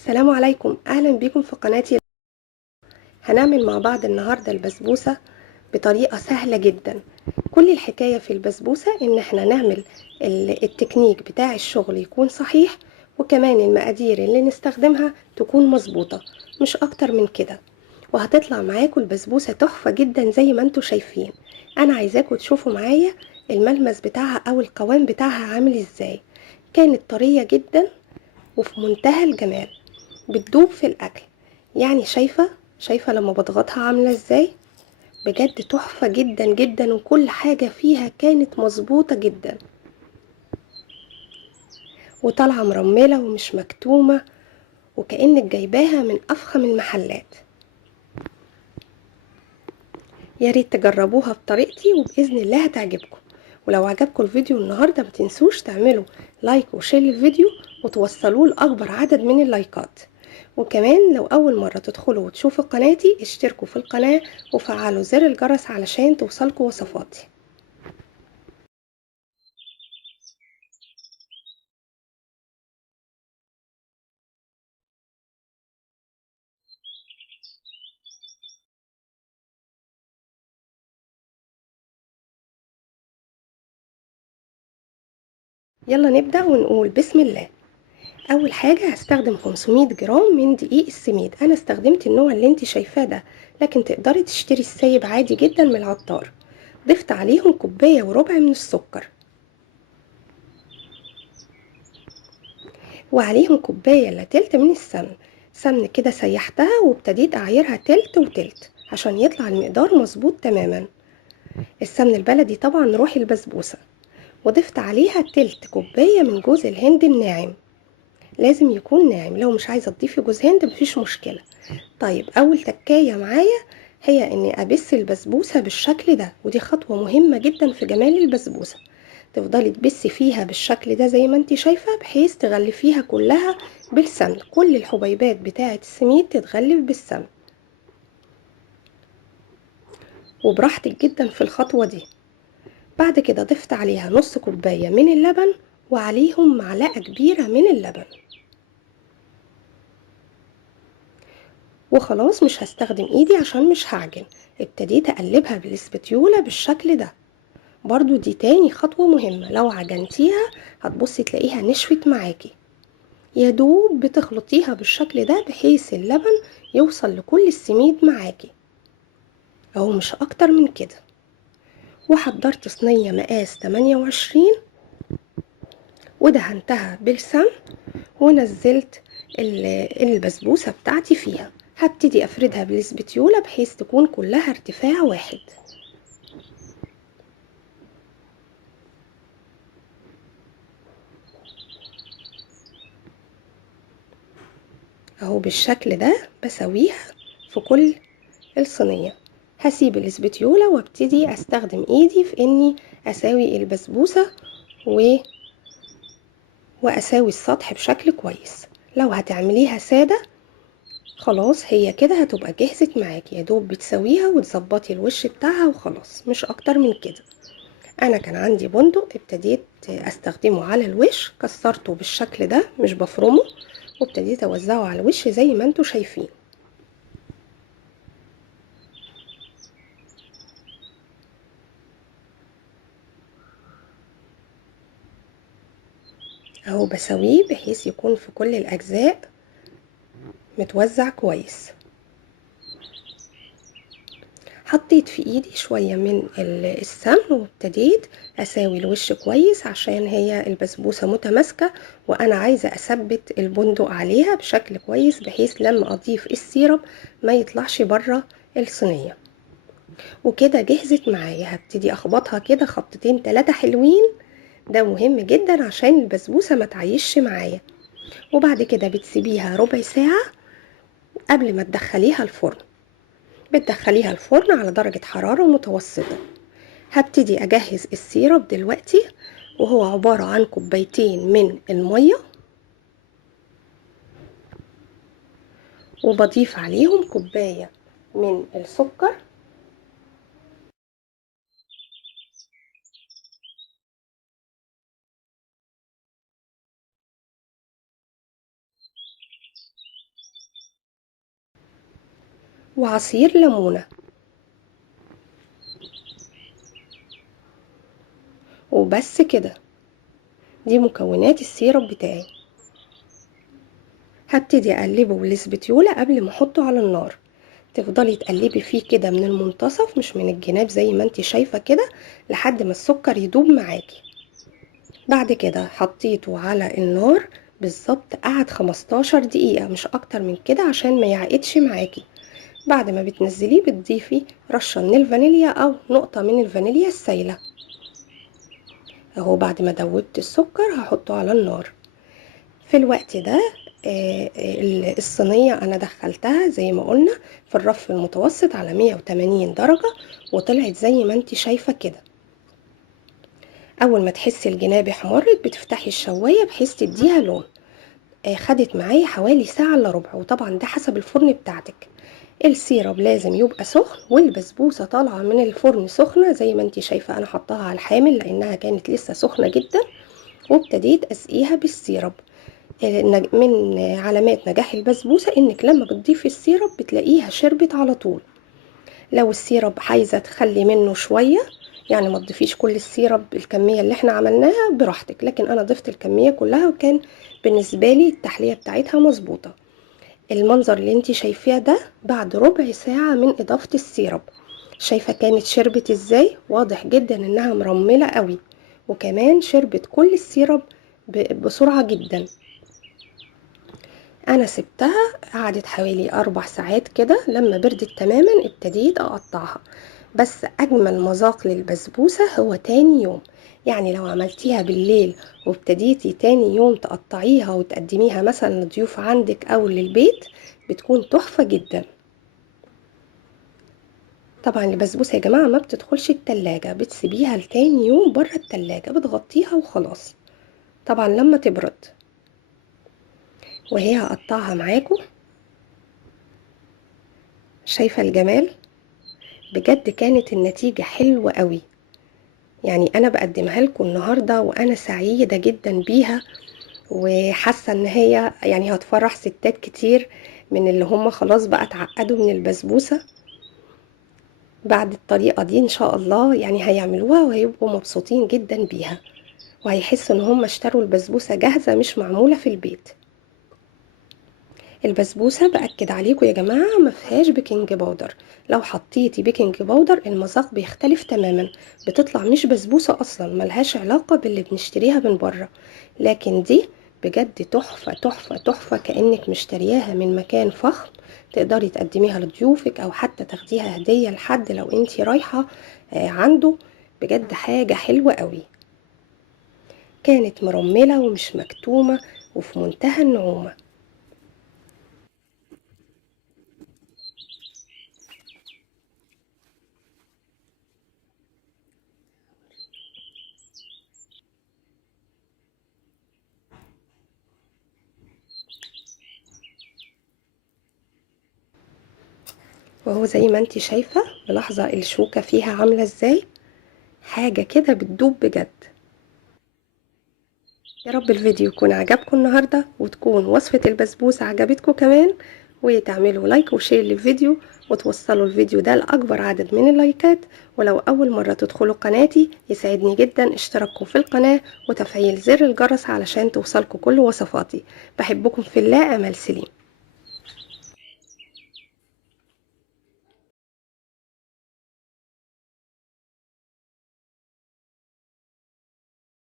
السلام عليكم، اهلا بيكم في قناتي. هنعمل مع بعض النهاردة البسبوسة بطريقة سهلة جدا. كل الحكاية في البسبوسة ان احنا نعمل التكنيك بتاع الشغل يكون صحيح، وكمان المقادير اللي نستخدمها تكون مظبوطة، مش اكتر من كده. وهتطلع معاكم البسبوسة تحفة جدا زي ما انتوا شايفين. انا عايزاكم تشوفوا معايا الملمس بتاعها او القوام بتاعها عامل ازاي. كانت طرية جدا وفي منتهى الجمال، بتدوب في الاكل. يعني شايفة لما بضغطها عاملة ازاي؟ بجد تحفة جدا جدا، وكل حاجة فيها كانت مظبوطة جدا، وطالعة مرملة ومش مكتومة، وكأنك جايباها من افخم المحلات. يا ريت تجربوها بطريقتي وبإذن الله هتعجبكم. ولو عجبكم الفيديو النهاردة ما تنسوش تعملوا لايك وشير للفيديو وتوصلوه لأكبر عدد من اللايكات. وكمان لو أول مرة تدخلوا وتشوفوا قناتي اشتركوا في القناة وفعلوا زر الجرس علشان توصلكوا وصفاتي. يلا نبدأ ونقول بسم الله. اول حاجة هستخدم 500 جرام من دقيق السميد. انا استخدمت النوع اللي انت شايفاه ده، لكن تقدري تشتري السايب عادي جدا من العطار. ضفت عليهم كوباية وربع من السكر، وعليهم كوباية الا تلت من السمن. سمن كده سيحتها وابتديت اعايرها تلت وتلت عشان يطلع المقدار مظبوط تماما. السمن البلدي طبعا روح البسبوسة. وضفت عليها تلت كوباية من جوز الهند الناعم، لازم يكون ناعم. لو مش عايزة تضيفي جوز هند مفيش مشكلة. طيب اول تكاية معايا هي اني ابس البسبوسة بالشكل ده، ودي خطوة مهمة جدا في جمال البسبوسة. تفضلي تبسي فيها بالشكل ده زي ما انت شايفة، بحيث تغلفيها كلها بالسمن. كل الحبيبات بتاعة السميد تتغلف بالسمن، وبراحتك جدا في الخطوة دي. بعد كده ضفت عليها نص كوباية من اللبن، وعليهم معلقة كبيرة من اللبن. وخلاص مش هستخدم ايدي عشان مش هعجن. ابتديت اقلبها بالاسبتيولة بالشكل ده. برضو دي تاني خطوة مهمة، لو عجنتيها هتبصي تلاقيها نشفت معاكي. يا دوب بتخلطيها بالشكل ده بحيث اللبن يوصل لكل السميد معاكي، اهو مش اكتر من كده. وحضرت صينية مقاس 28 ودهنتها بالسمن، ونزلت البسبوسة بتاعتي فيها. هبتدي افردها بالاسبتيولة بحيث تكون كلها ارتفاع واحد، اهو بالشكل ده بسويها في كل الصينية. هسيب الاسبتيولة وابتدي استخدم ايدي في اني اساوي البسبوسة واساوي السطح بشكل كويس. لو هتعمليها سادة خلاص هي كده هتبقى جهزت معاكي، يا دوب بتسويها وتظبطي الوش بتاعها وخلاص، مش اكتر من كده. انا كان عندي بندق ابتديت استخدمه على الوش، كسرته بالشكل ده مش بفرمه، وابتديت اوزعه على الوش زي ما انتوا شايفين. اهو بسويه بحيث يكون في كل الاجزاء متوزع كويس. حطيت في ايدي شوية من السمن وابتديت اساوي الوش كويس عشان هي البسبوسة متماسكة، وانا عايزة اثبت البندق عليها بشكل كويس بحيث لما اضيف السيرب ما يطلعش بره الصينية. وكده جهزت معايا. هبتدي اخبطها كده خبطتين 3 حلوين، ده مهم جدا عشان البسبوسة ما تعيش معايا. وبعد كده بتسيبيها ربع ساعة قبل ما تدخليها الفرن. بتدخليها الفرن على درجة حرارة متوسطة. هبتدي اجهز السيرب دلوقتي، وهو عبارة عن كوبايتين من المية، وبضيف عليهم كوباية من السكر، وعصير ليمونة. وبس كده، دي مكونات السيرب بتاعي. هبتدي اقلبه بالسبتيولة قبل ما احطه على النار. تفضلي تقلبي فيه كده من المنتصف مش من الجناب زي ما انت شايفة كده، لحد ما السكر يدوب معاكي. بعد كده حطيته على النار بالظبط، قعد 15 دقيقة مش اكتر من كده عشان ما يعقدش معاكي. بعد ما بتنزليه بتضيفي رشة من الفانيليا او نقطة من الفانيليا السايلة. اهو بعد ما دوبت السكر هحطه على النار. في الوقت ده الصينية انا دخلتها زي ما قلنا في الرف المتوسط على 180 درجة، وطلعت زي ما انت شايفة كده. اول ما تحسي الجناب احمرت بتفتحي الشواية بحيث تديها لون. خدت معايا حوالي ساعة الا ربع، وطبعا ده حسب الفرن بتاعتك. السيرب لازم يبقى سخن، والبسبوسة طالعة من الفرن سخنة زي ما انت شايفة. انا حطاها على الحامل لانها كانت لسه سخنة جدا، وابتديت اسقيها بالسيرب. من علامات نجاح البسبوسة انك لما بتضيفي السيرب بتلاقيها شربت على طول. لو السيرب عايزة تخلي منه شوية، يعني ما تضيفيش كل السيرب الكمية اللي احنا عملناها براحتك، لكن انا ضفت الكمية كلها وكان بالنسبة لي التحلية بتاعتها مظبوطة. المنظر اللي انتي شايفاه ده بعد ربع ساعة من اضافة السيرب. شايفة كانت شربت ازاي؟ واضح جدا انها مرملة قوي، وكمان شربت كل السيرب بسرعة جدا. انا سبتها قعدت حوالي 4 ساعات كده، لما بردت تماما ابتديت اقطعها. بس اجمل مذاق للبسبوسة هو تاني يوم. يعني لو عملتيها بالليل وابتديتي تاني يوم تقطعيها وتقدميها مثلا لضيوف عندك او للبيت، بتكون تحفة جدا. طبعا البسبوسة يا جماعة ما بتدخلش التلاجة، بتسيبيها لتاني يوم بره التلاجة، بتغطيها وخلاص. طبعا لما تبرد. وهي هقطعها معاكم. شايفة الجمال؟ بجد كانت النتيجة حلوة قوي. يعني انا بقدمها لكم النهاردة وانا سعيدة جدا بيها، وحاسة ان هي يعني هتفرح ستات كتير من اللي هم خلاص بقى اتعقدوا من البسبوسة. بعد الطريقة دي ان شاء الله يعني هيعملوها وهيبقوا مبسوطين جدا بيها، وهيحسوا ان هم اشتروا البسبوسة جاهزة مش معمولة في البيت. البسبوسة بأكد عليكم يا جماعة ما فيهاش بيكنج باودر. لو حطيتي بيكنج باودر المذاق بيختلف تماما، بتطلع مش بسبوسة اصلا، ملهاش علاقة باللي بنشتريها من بره. لكن دي بجد تحفة تحفة تحفة، كأنك مشترياها من مكان فخم. تقدري تقدميها لضيوفك او حتى تاخديها هدية لحد لو انتي رايحة عنده. بجد حاجة حلوة قوي. كانت مرملة ومش مكتومة وفي منتهى النعومة. وهو زي ما انتي شايفة، ملاحظة الشوكة فيها عاملة ازاي؟ حاجة كده بتدوب بجد. يا رب الفيديو يكون عجبكم النهاردة، وتكون وصفة البسبوسة عجبتكم كمان، وتعملوا لايك وشير للفيديو، وتوصلوا الفيديو ده لأكبر عدد من اللايكات. ولو أول مرة تدخلوا قناتي يسعدني جدا اشتراككم في القناة وتفعيل زر الجرس علشان توصلكم كل وصفاتي. بحبكم في الله. أمل سليم.